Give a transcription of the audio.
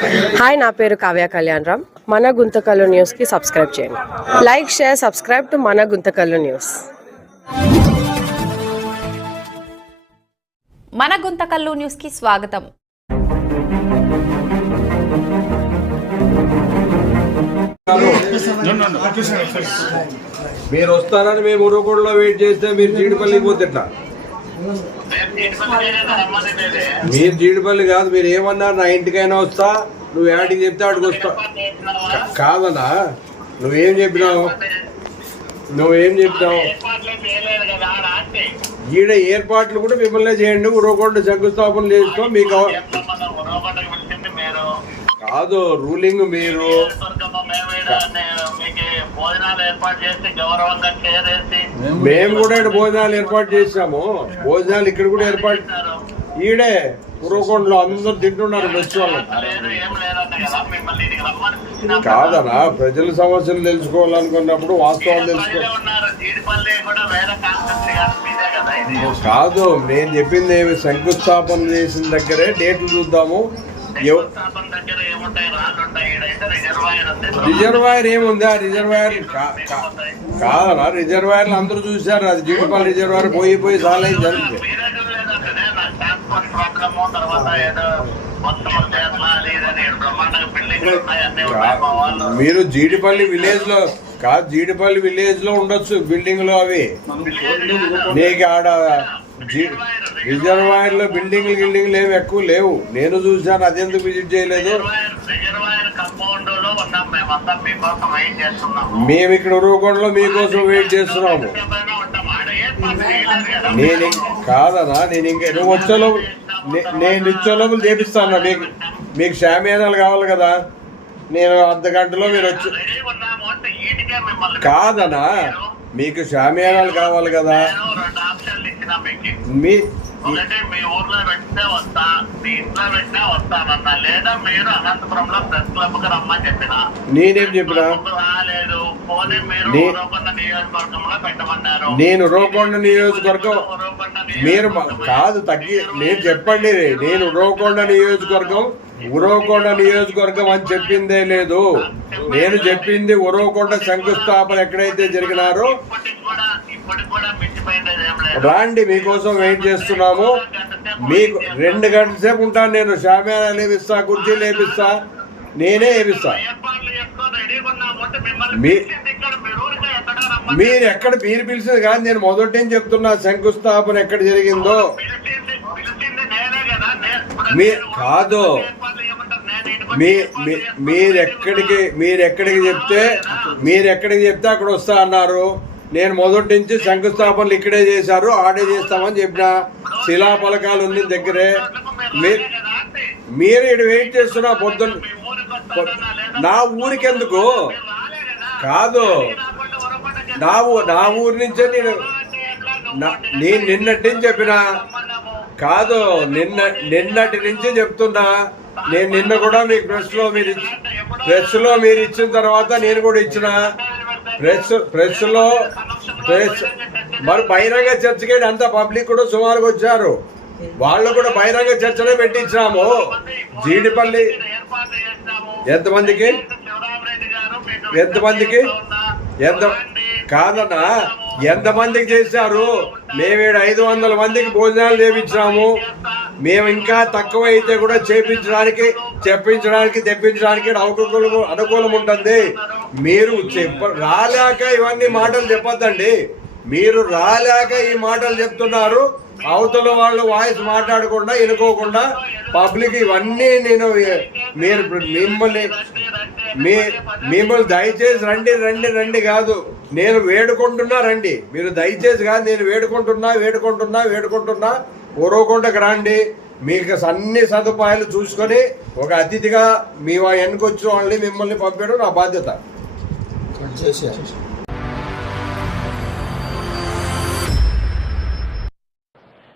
Hi, నా పేరు కావ్య కళ్యాణరామ్. మన గుంతకల్లు న్యూస్కి సబ్స్క్రైబ్ చేయండి. లైక్, షేర్, సబ్స్క్రైబ్ టు మన గుంతకల్లు న్యూస్. మన గుంతకల్లు న్యూస్కి స్వాగతం. మీరు వస్తారని మేము ఉరుకోడలో వెయిట్ చేస్తే మీరు జీడిపల్లికి పోతేట్లా? మీరు జీడిపల్లి కాదు, మీరు ఏమన్నారు? నా ఇంటికైనా వస్తా, నువ్వు యాడికి చెప్తే ఆడికి వస్తా. కాదనా, నువ్వేం చెప్పినావు? ఈడ ఏర్పాట్లు కూడా మిమ్మల్ని చేయండి. ఉరవకొండ శంకుస్థాపన చేస్తాం. మీకు కాదు రూలింగ్, మీరు మేము కూడా ఇక్కడ భోజనాలు ఏర్పాటు చేసాము. భోజనాలు ఇక్కడ కూడా ఏర్పాటు ఈడే ఉరవకొండలో అందరూ తింటున్నారు. ఫెస్టివల్ కాదనా, ప్రజల సమస్యలు తెలుసుకోవాలనుకున్నప్పుడు వాస్తవాలు కాదు. నేను చెప్పింది ఏమి, శంకుస్థాపన చేసిన దగ్గరే డేట్లు చూద్దాము. రిజర్వాయర్ ఏముంది? ఆ రిజర్వాయర్ కాదనా, రిజర్వాయర్లు అందరూ చూశారు. అది జీడిపల్లి రిజర్వాయర్ పోయి చాలా జరిగింది. మీరు జీడిపల్లి విలేజ్ లో కాదు, జీడిపల్లి విలేజ్ లో ఉండొచ్చు బిల్డింగ్ లో. అవి నీకు ఆడ రిజర్వాయర్ లో బిల్డింగ్లు ఏమి ఎక్కువ లేవు. నేను చూసాను, అదెందుకు విజిట్ చేయలేదు? మేము ఇక్కడ ఉరవకొండలో మీకోసం వెయిట్ చేస్తున్నాము. నేను కాదనా, నేను ఇంకా నువ్వు వచ్చేలోపు నేను ఇచ్చేలోపు చేపిస్తాను. మీకు షామియానాలు కావాలి కదా, నేను అర్ధ గంటలో మీరు వచ్చి కాదనా, మీకు షామియానాలు కావాలి కదా. మీ ఊర్లో పెట్టితే వస్తా, మీ ఇంట్లో పెట్టినా వస్తానన్నా, లేదా మీరు అనంతపురంలో ప్రెస్ క్లబ్ కి రమ్మని చెప్పిన. నేనేం చెప్పినా? రాలేదు. పోనీ మీరు ఉరవకొండ నియోజకవర్గంలో పెట్టమన్నారు. నేను ఉరవకొండ నియోజకవర్గం మీరు కాదు మీరు చెప్పండి. నేను ఉరవకొండ నియోజకవర్గం అని చెప్పిందే లేదు. నేను చెప్పింది ఉరవకొండ శంకుస్థాపన ఎక్కడైతే జరిగినారో రాండి, మీకోసం వెయిట్ చేస్తున్నాము. మీకు 2 గంటల సేపు ఉంటాను. నేను షామియానా లేపిస్తా, కుర్చీ లేపిస్తా, నేనే వేపిస్తా. మీరు ఎక్కడ మీరు పిలిచింది కాదు, నేను మొదటి చెప్తున్నా శంకుస్థాపన ఎక్కడ జరిగిందో. కాదు, మీరెక్కడికి చెప్తే అక్కడ వస్తా అన్నారు. నేను మొదటి నుంచి శంకుస్థాపనలు ఇక్కడే చేశారు, ఆడే చేస్తామని చెప్పిన. శిలాఫలకాలు ఉంది దగ్గరే. మీరు ఇక్కడ వెయిట్ చేస్తున్నా. పొద్దున్న నా ఊరికెందుకు కాదు, నా ఊరి నుంచే నేను నిన్నటి నుంచి చెప్పిన కాదు, నిన్నటి నుంచి చెప్తున్నా. నేను నిన్న కూడా మీకు ప్రెస్ లో మీరు ఇచ్చిన తర్వాత నేను కూడా ఇచ్చిన. ప్రెస్ మరి బహిరంగ చర్చకి అంతా పబ్లిక్ కూడా సుమారుగా వచ్చారు. వాళ్ళు కూడా బహిరంగ చర్చనే పెట్టించినాము. జీడిపల్లి ఎంతమందికి కాదన్నా, ఎంతమందికి చేశారు? మేము 500 మందికి భోజనాలు చేపించినాము. మేము ఇంకా తక్కువ అయితే కూడా తెప్పించడానికి అనుకూలం ఉంటుంది. మీరు రాలేక ఇవన్నీ మాటలు చెప్పొద్దండి. మీరు రాలేక ఈ మాటలు చెప్తున్నారు. అవతల వాళ్ళు వాయిస్ మాట్లాడకుండా వినుకోకుండా పబ్లిక్ ఇవన్నీ నేను మిమ్మల్ని దయచేసి రండి కాదు, నేను వేడుకుంటున్నా రండి. మీరు దయచేసి కాదు, నేను వేడుకుంటున్నా ఉరవకొండకు రండి. మీకు అన్ని సదుపాయాలు చూసుకొని ఒక అతిథిగా మీ వెనకొచ్చిన వాళ్ళని మిమ్మల్ని పంపడం నా బాధ్యత.